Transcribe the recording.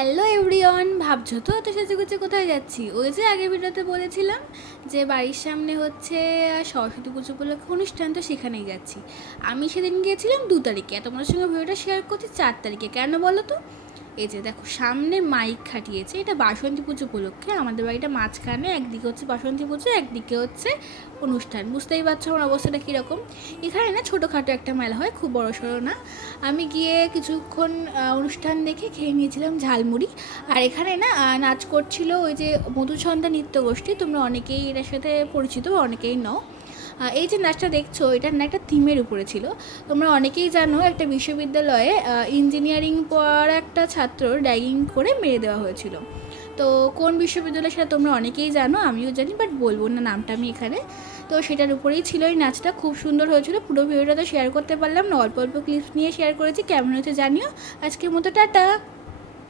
Hello everyone, ভাবছো তো এত সেজেগুজে কোথায় যাচ্ছি? ওই যে আগের ভিডিওতে বলেছিলাম যে বাড়ির সামনে হচ্ছে সরস্বতী পুজো উপলক্ষে অনুষ্ঠান, তো সেখানেই যাচ্ছি। আমি সেদিন গিয়েছিলাম 2 তারিখে, তোমাদের সঙ্গে ভিডিওটা শেয়ার করছি 4 তারিখে। কেন বলো তো? এই যে দেখো সামনে মাইক খাটিয়েছে, এটা বাসন্তী পুজো উপলক্ষে। আমাদের বাড়িটা মাঝখানে, একদিকে হচ্ছে বাসন্তী পুজো, একদিকে হচ্ছে অনুষ্ঠান। বুঝতেই পারছো আমার অবস্থাটা কীরকম। এখানে না ছোটোখাটো একটা মেলা হয়, খুব বড় সড়ো না। আমি গিয়ে কিছুক্ষণ অনুষ্ঠান দেখে খেয়ে নিয়েছিলাম ঝালমুড়ি। আর এখানে না নাচ করছিল ওই যে মধুছন্দা নৃত্য গোষ্ঠী, তোমরা অনেকেই এটার সাথে পরিচিত বা অনেকেই নও। এই যে নাচটা দেখছো, এটা না একটা থিমের উপরে ছিল। তোমরা অনেকেই জানো একটা বিশ্ববিদ্যালয়ে ইঞ্জিনিয়ারিং পড়ার একটা ছাত্র র্যাগিং করে মেরে দেওয়া হয়েছিল। তো কোন বিশ্ববিদ্যালয় সেটা তোমরা অনেকেই জানো, আমিও জানি, বাট বলবো না নামটা আমি এখানে। তো সেটার উপরেই ছিল এই নাচটা, খুব সুন্দর হয়েছিল। পুরো ভিডিওটা তো শেয়ার করতে পারলাম না, অল্প অল্প ক্লিপস নিয়ে শেয়ার করেছি। কেমন হয়েছে জানিও। আজকের মতো টাটা।